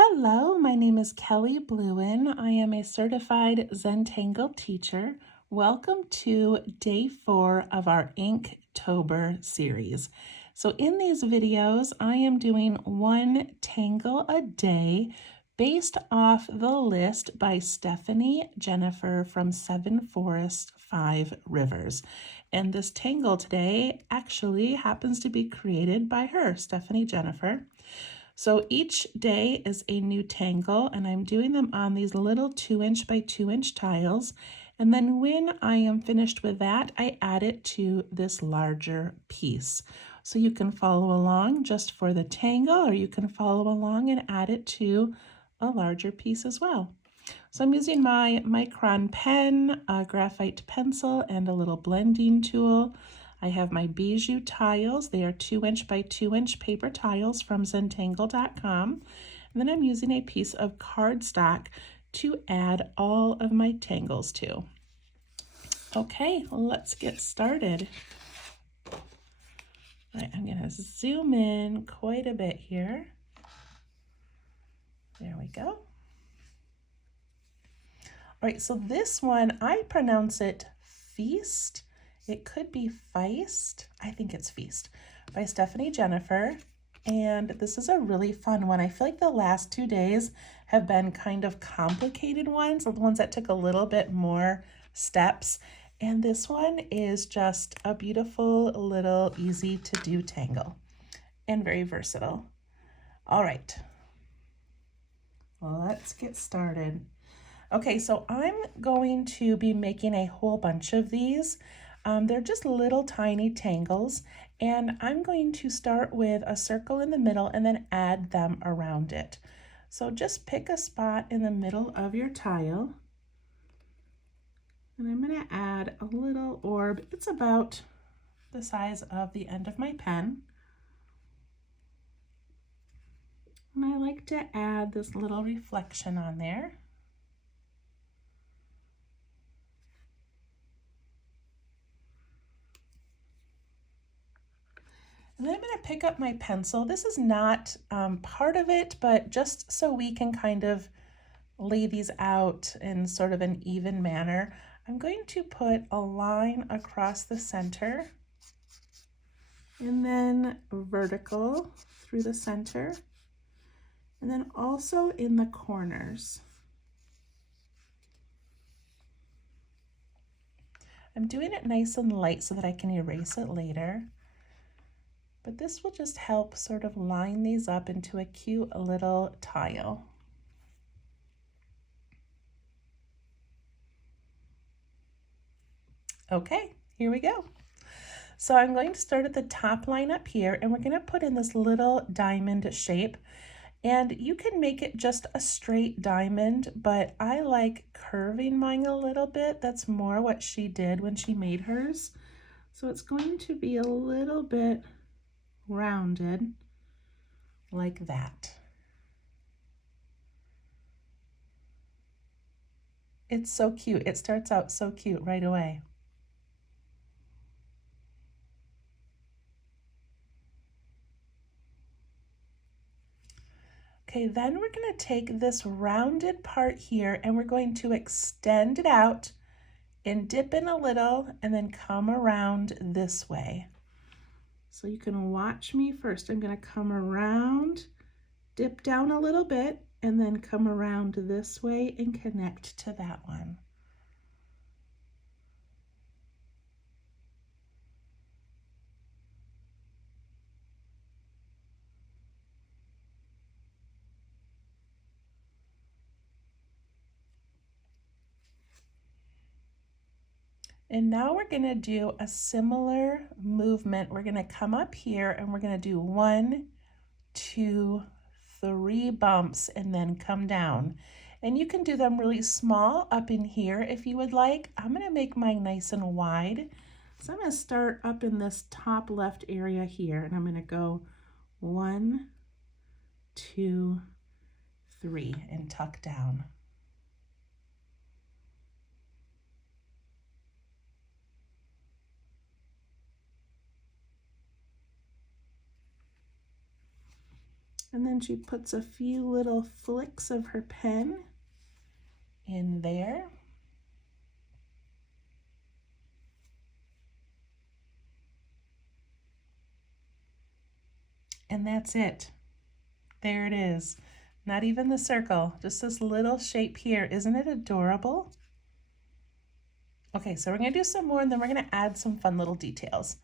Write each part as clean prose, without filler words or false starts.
Hello, my name is Kelly Bluen. I am a certified Zentangle teacher. Welcome to day 4 of our Inktober series. So in these videos, I am doing one tangle a day based off the list by Stephanie Jennifer from 7 Forests, 5 Rivers. And this tangle today actually happens to be created by her, Stephanie Jennifer. So each day is a new tangle, and I'm doing them on these little 2-inch by 2-inch tiles. And then when I am finished with that, I add it to this larger piece. So you can follow along just for the tangle, or you can follow along and add it to a larger piece as well. So I'm using my micron pen, a graphite pencil, and a little blending tool. I have my bijou tiles. They are 2-inch by 2-inch paper tiles from Zentangle.com. And then I'm using a piece of cardstock to add all of my tangles to. Okay, let's get started. All right, I'm going to zoom in quite a bit here. There we go. All right, so this one, I pronounce it Feist. It could be Feist. I think it's Feist by Stephanie Jennifer. And this is a really fun one. I feel like the last 2 days have been kind of complicated ones, the ones that took a little bit more steps. And this one is just a beautiful little easy to do tangle and very versatile. All right, let's get started. Okay, so I'm going to be making a whole bunch of these. They're just little tiny tangles, and I'm going to start with a circle in the middle and then add them around it. So just pick a spot in the middle of your tile, and I'm going to add a little orb. It's about the size of the end of my pen. And I like to add this little reflection on there. And then I'm going to pick up my pencil. This is not part of it, but just so we can kind of lay these out in sort of an even manner, I'm going to put a line across the center and then vertical through the center, and then also in the corners. I'm doing it nice and light so that I can erase it later. But this will just help sort of line these up into a cute little tile. Okay, here we go. So I'm going to start at the top line up here, and we're going to put in this little diamond shape. And you can make it just a straight diamond, but I like curving mine a little bit. That's more what she did when she made hers. So it's going to be a little bit rounded like that. It's so cute. It starts out so cute right away. Okay, then we're going to take this rounded part here and we're going to extend it out and dip in a little and then come around this way. So you can watch me first. I'm going to come around, dip down a little bit, and then come around this way and connect to that one. And now we're going to do a similar movement. We're going to come up here and we're going to do 1, 2, 3 bumps and then come down. And you can do them really small up in here if you would like. I'm going to make mine nice and wide. So I'm going to start up in this top left area here, and I'm going to go 1, 2, 3 and tuck down. And then she puts a few little flicks of her pen in there. And that's it. There it is. Not even the circle, just this little shape here. Isn't it adorable? Okay, so we're gonna do some more and then we're gonna add some fun little details.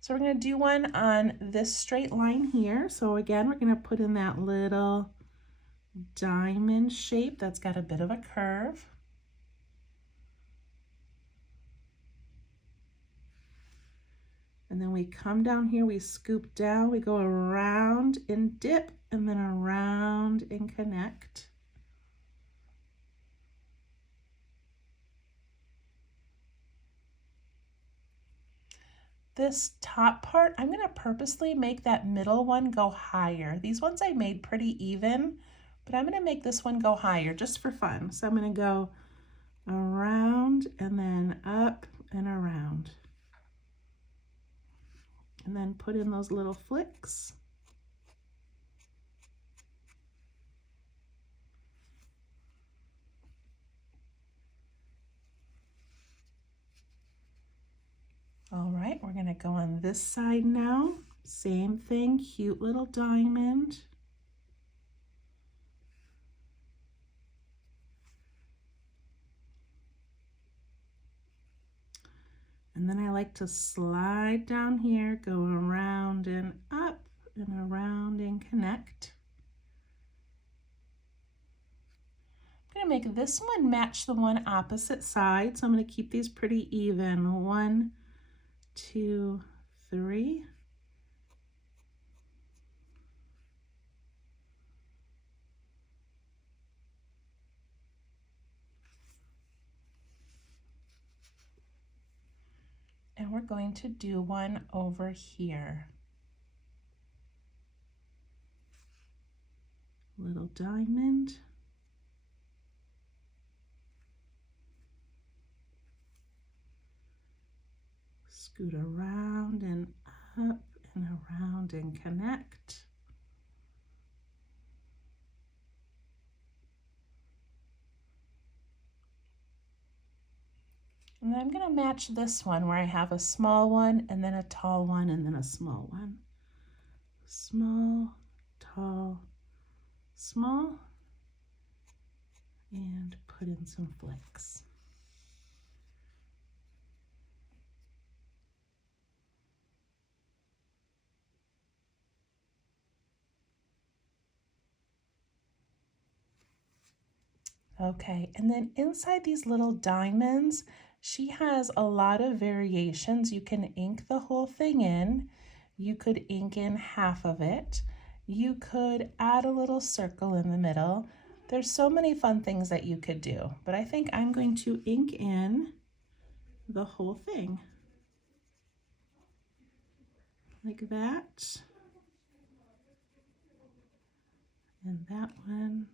So we're gonna do one on this straight line here. So again, we're gonna put in that little diamond shape that's got a bit of a curve. And then we come down here, we scoop down, we go around and dip, and then around and connect. This top part, I'm gonna purposely make that middle one go higher. These ones I made pretty even, but I'm gonna make this one go higher just for fun. So I'm gonna go around and then up and around. And then put in those little flicks. All right, we're gonna go on this side now. Same thing, cute little diamond. And then I like to slide down here, go around and up and around and connect. I'm gonna make this one match the one opposite side. So I'm gonna keep these pretty even. 1, 2, 3. And we're going to do one over here. Little diamond. Scoot around and up and around and connect. And then I'm going to match this one where I have a small one and then a tall one and then a small one. Small, tall, small, and put in some flicks. Okay, and then inside these little diamonds, she has a lot of variations. You can ink the whole thing in. You could ink in half of it. You could add a little circle in the middle. There's so many fun things that you could do, but I think I'm going to ink in the whole thing. Like that. And that one.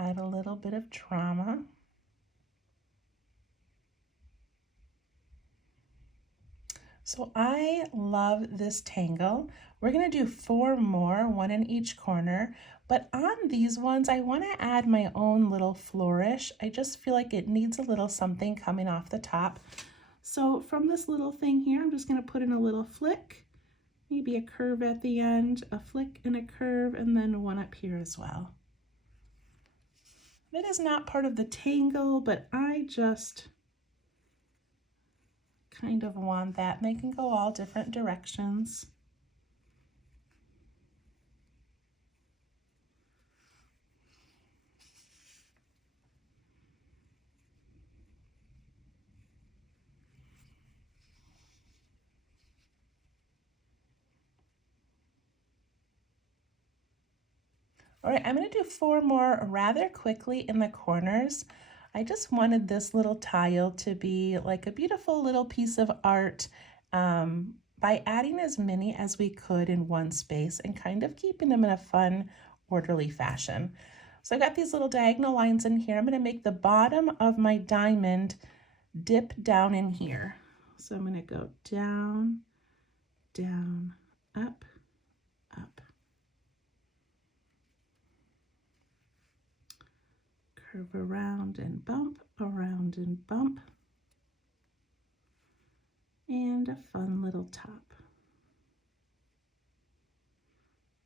Add a little bit of drama. So I love this tangle. We're gonna do 4 more, 1 in each corner, but on these ones, I wanna add my own little flourish. I just feel like it needs a little something coming off the top. So from this little thing here, I'm just gonna put in a little flick, maybe a curve at the end, a flick and a curve, and then one up here as well. It is not part of the tangle, but I just kind of want that. And they can go all different directions. All right, I'm gonna do 4 more rather quickly in the corners. I just wanted this little tile to be like a beautiful little piece of art by adding as many as we could in one space and kind of keeping them in a fun, orderly fashion. So I've got these little diagonal lines in here. I'm going to make the bottom of my diamond dip down in here. So I'm going to go down, down, up, up. Curve around and bump, around and bump. And a fun little top.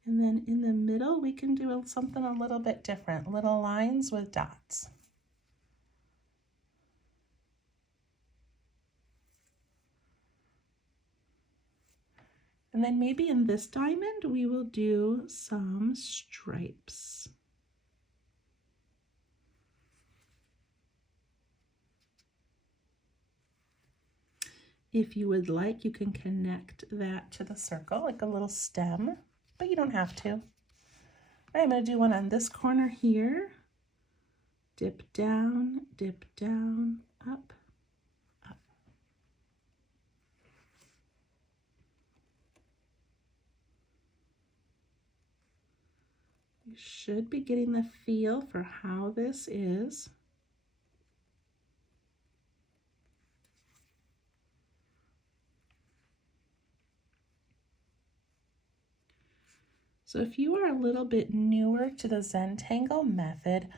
And then in the middle, we can do something a little bit different, little lines with dots. And then maybe in this diamond, we will do some stripes. If you would like, you can connect that to the circle, like a little stem, but you don't have to. All right, I'm going to do one on this corner here. Dip down, up, up. You should be getting the feel for how this is. So if you are a little bit newer to the Zentangle method,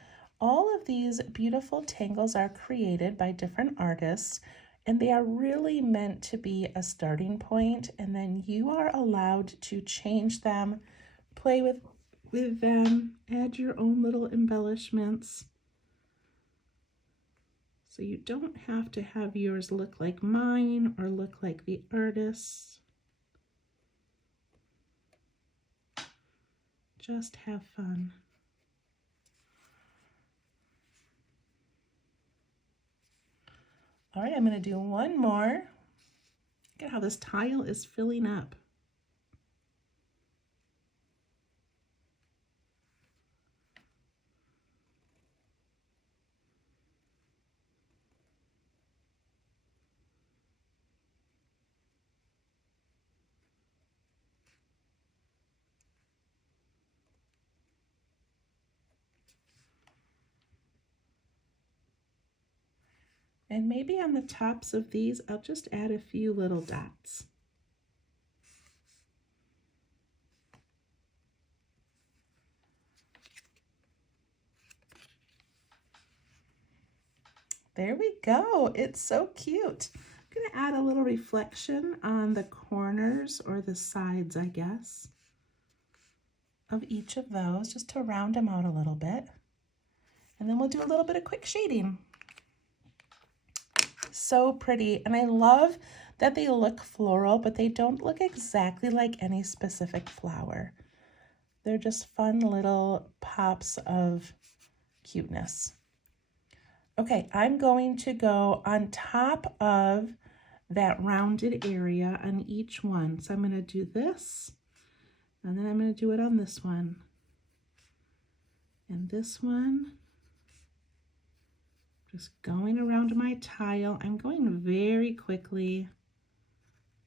all of these beautiful tangles are created by different artists, and they are really meant to be a starting point, and then you are allowed to change them, play with them, add your own little embellishments. So you don't have to have yours look like mine or look like the artist's. Just have fun. All right, I'm going to do one more. Look at how this tile is filling up. And maybe on the tops of these, I'll just add a few little dots. There we go. It's so cute. I'm going to add a little reflection on the corners or the sides, I guess, of each of those, just to round them out a little bit. And then we'll do a little bit of quick shading. So pretty. And I love that they look floral, but they don't look exactly like any specific flower. They're just fun little pops of cuteness. Okay, I'm going to go on top of that rounded area on each one. So I'm going to do this, and then I'm going to do it on this one. And this one. Just going around my tile. I'm going very quickly.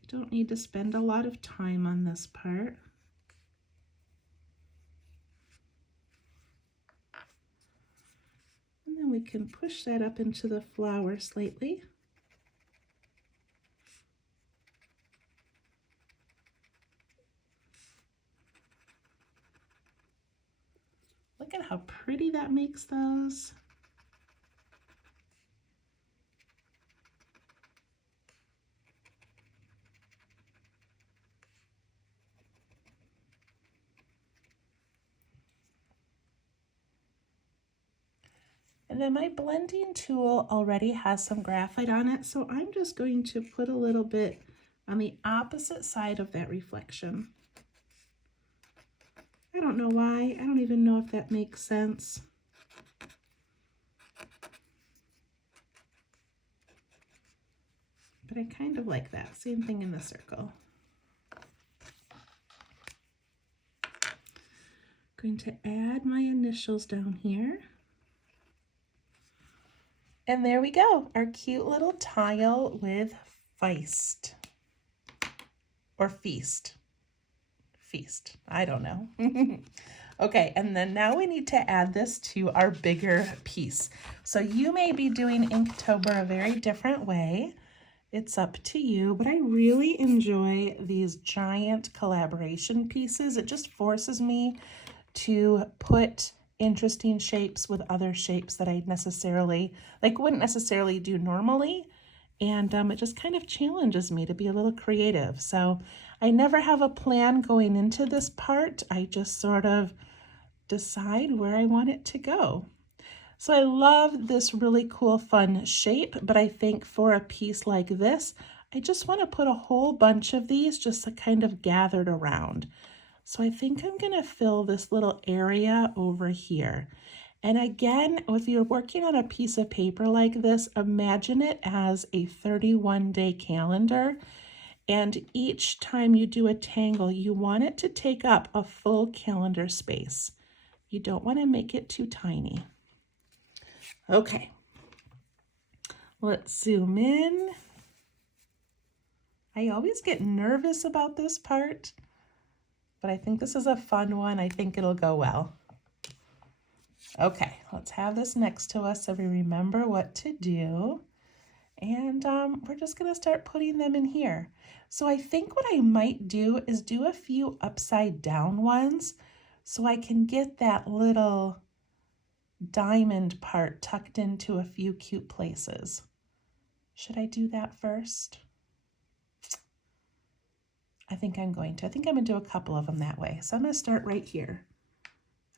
I don't need to spend a lot of time on this part. And then we can push that up into the flower slightly. Look at how pretty that makes those. And then my blending tool already has some graphite on it, so I'm just going to put a little bit on the opposite side of that reflection. I don't know why. I don't even know if that makes sense. But I kind of like that. Same thing in the circle. Going to add my initials down here. And there we go, our cute little tile with Feist. Or Feast. Feast, I don't know. Okay, and then now we need to add this to our bigger piece. So you may be doing Inktober a very different way. It's up to you, but I really enjoy these giant collaboration pieces. It just forces me to put interesting shapes with other shapes that I wouldn't necessarily do normally. And it just kind of challenges me to be a little creative. So I never have a plan going into this part. I just sort of decide where I want it to go. So I love this really cool, fun shape, but I think for a piece like this, I just want to put a whole bunch of these just kind of gathered around. So I think I'm going to fill this little area over here. And again, if you're working on a piece of paper like this, imagine it as a 31-day calendar. And each time you do a tangle, you want it to take up a full calendar space. You don't want to make it too tiny. Okay, let's zoom in. I always get nervous about this part, but I think this is a fun one. I think it'll go well. Okay, let's have this next to us so we remember what to do. And we're just gonna start putting them in here. So I think what I might do is do a few upside down ones so I can get that little diamond part tucked into a few cute places. Should I do that first? I think I'm going to. I think I'm gonna do a couple of them that way. So I'm gonna start right here.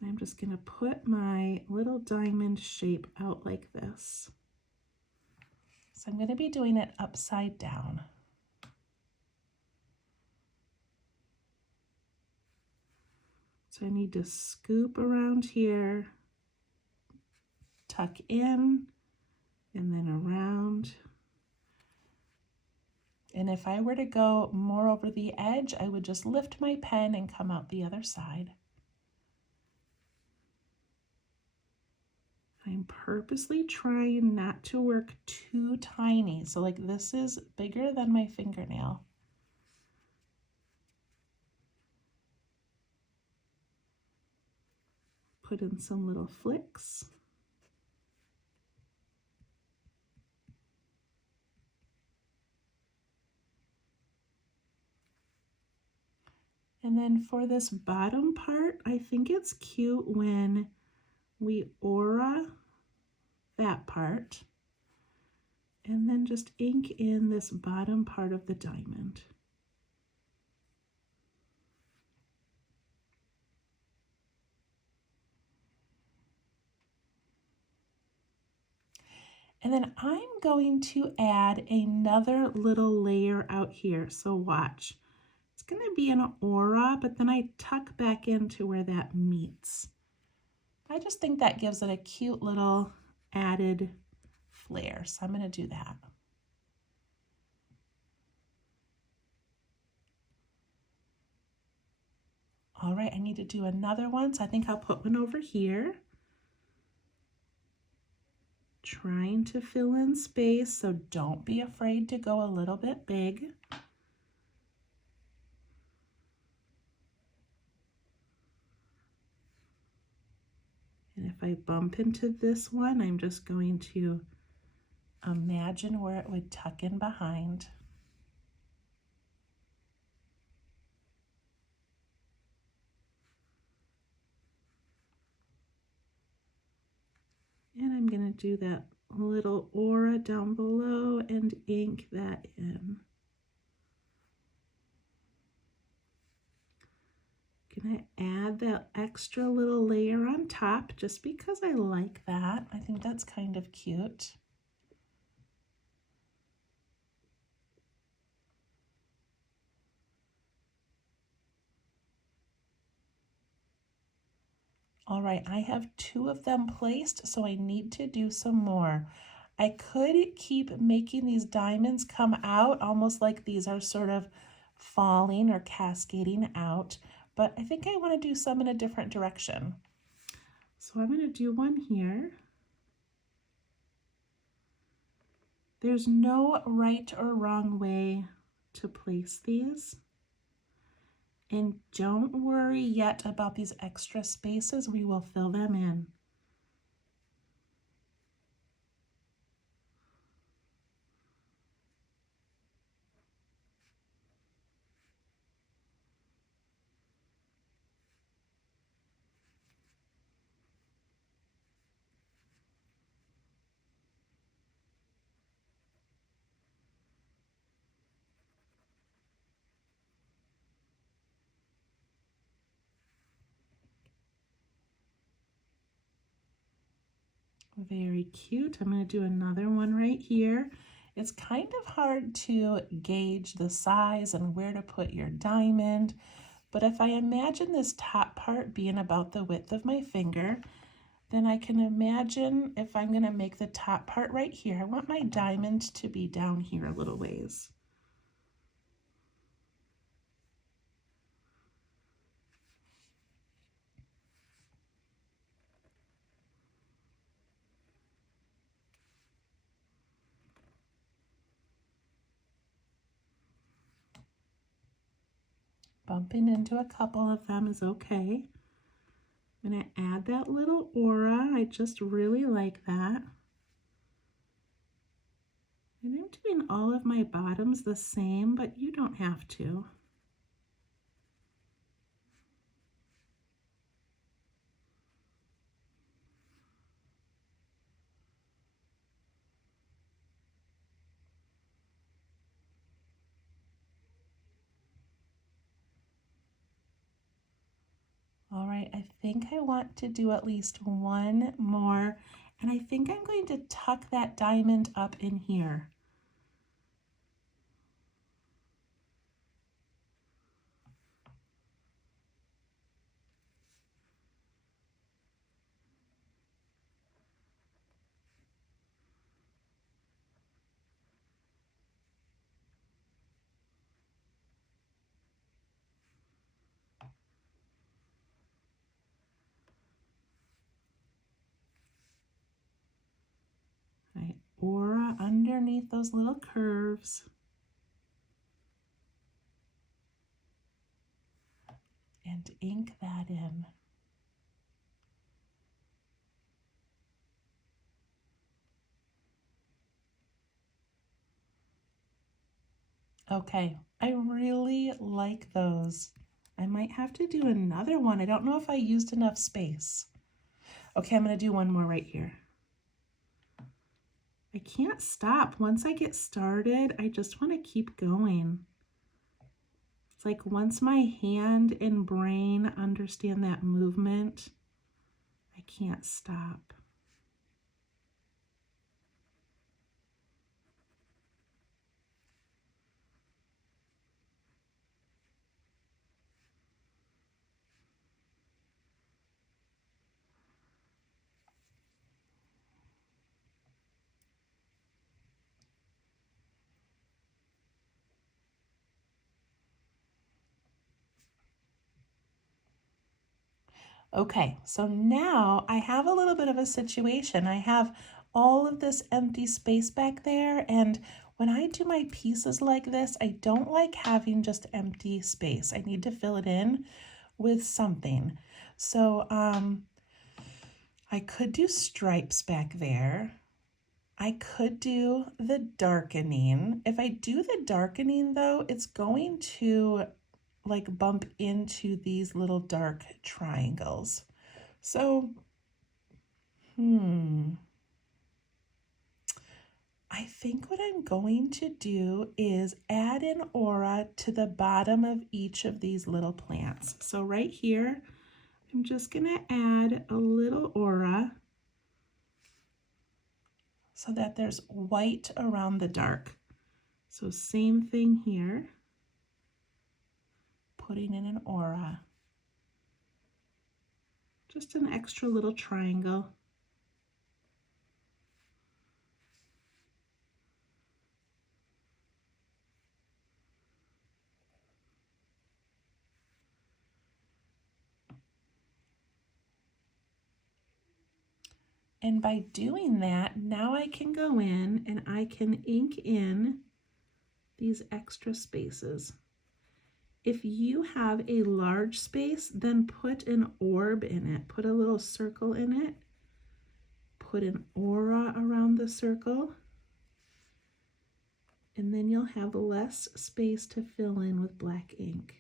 I'm just gonna put my little diamond shape out like this. So I'm gonna be doing it upside down. So I need to scoop around here, tuck in, and then around. And if I were to go more over the edge, I would just lift my pen and come out the other side. I'm purposely trying not to work too tiny. So like this is bigger than my fingernail. Put in some little flicks. And then for this bottom part, I think it's cute when we aura that part and then just ink in this bottom part of the diamond. And then I'm going to add another little layer out here. So watch. It's going to be an aura, but then I tuck back into where that meets. I just think that gives it a cute little added flair. So I'm going to do that. All right, I need to do another one. So I think I'll put one over here. Trying to fill in space, so don't be afraid to go a little bit big. And if I bump into this one, I'm just going to imagine where it would tuck in behind. And I'm going to do that little aura down below and ink that in. Gonna add that extra little layer on top just because I like that. I think that's kind of cute. All right, I have 2 of them placed, so I need to do some more. I could keep making these diamonds come out almost like these are sort of falling or cascading out, but I think I want to do some in a different direction. So I'm going to do one here. There's no right or wrong way to place these. And don't worry yet about these extra spaces. We will fill them in. Very cute. I'm going to do another one right here. It's kind of hard to gauge the size and where to put your diamond, but if I imagine this top part being about the width of my finger, then I can imagine if I'm going to make the top part right here, I want my diamond to be down here a little ways. Bumping into a couple of them is okay. I'm going to add that little aura. I just really like that. And I'm doing all of my bottoms the same, but you don't have to. All right, I think I want to do at least one more, and I think I'm going to tuck that diamond up in here. Right, aura underneath those little curves. And ink that in. Okay, I really like those. I might have to do another one. I don't know if I used enough space. Okay, I'm going to do one more right here. I can't stop. Once I get started, I just want to keep going. It's like once my hand and brain understand that movement, I can't stop. Okay, so now I have a little bit of a situation. I have all of this empty space back there, and when I do my pieces like this, I don't like having just empty space. I need to fill it in with something. So I could do stripes back there. I could do the darkening. If I do the darkening though, it's going to like bump into these little dark triangles. So, I think what I'm going to do is add an aura to the bottom of each of these little plants. So right here, I'm just going to add a little aura so that there's white around the dark. So same thing here, putting in an aura. Just an extra little triangle. And by doing that, now I can go in and I can ink in these extra spaces. If you have a large space, then put an orb in it. Put a little circle in it. Put an aura around the circle. And then you'll have less space to fill in with black ink.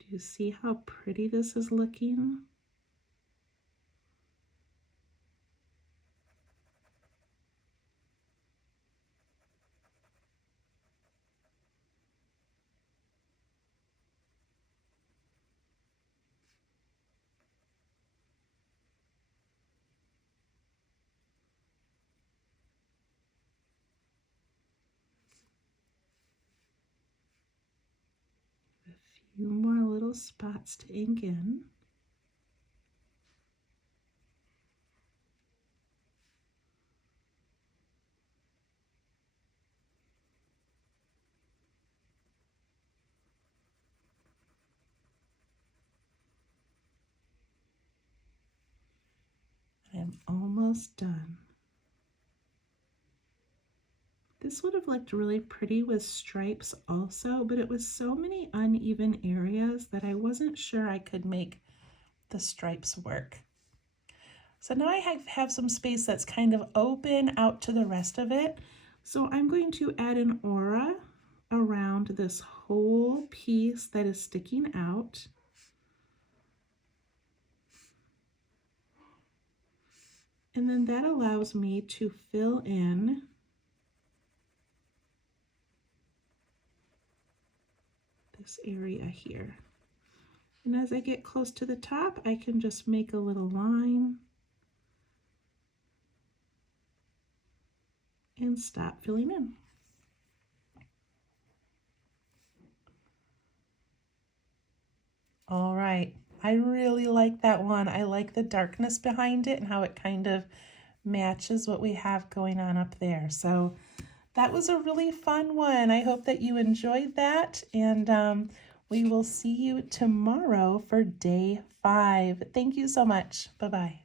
Do you see how pretty this is looking? A few more little spots to ink in. I'm almost done. This would have looked really pretty with stripes also, but it was so many uneven areas that I wasn't sure I could make the stripes work. So now I have some space that's kind of open out to the rest of it. So I'm going to add an aura around this whole piece that is sticking out. And then that allows me to fill in this area here. And as I get close to the top, I can just make a little line and stop filling in. All right, I really like that one. I like the darkness behind it and how it kind of matches what we have going on up there. So that was a really fun one. I hope that you enjoyed that, and we will see you tomorrow for day 5. Thank you so much. Bye-bye.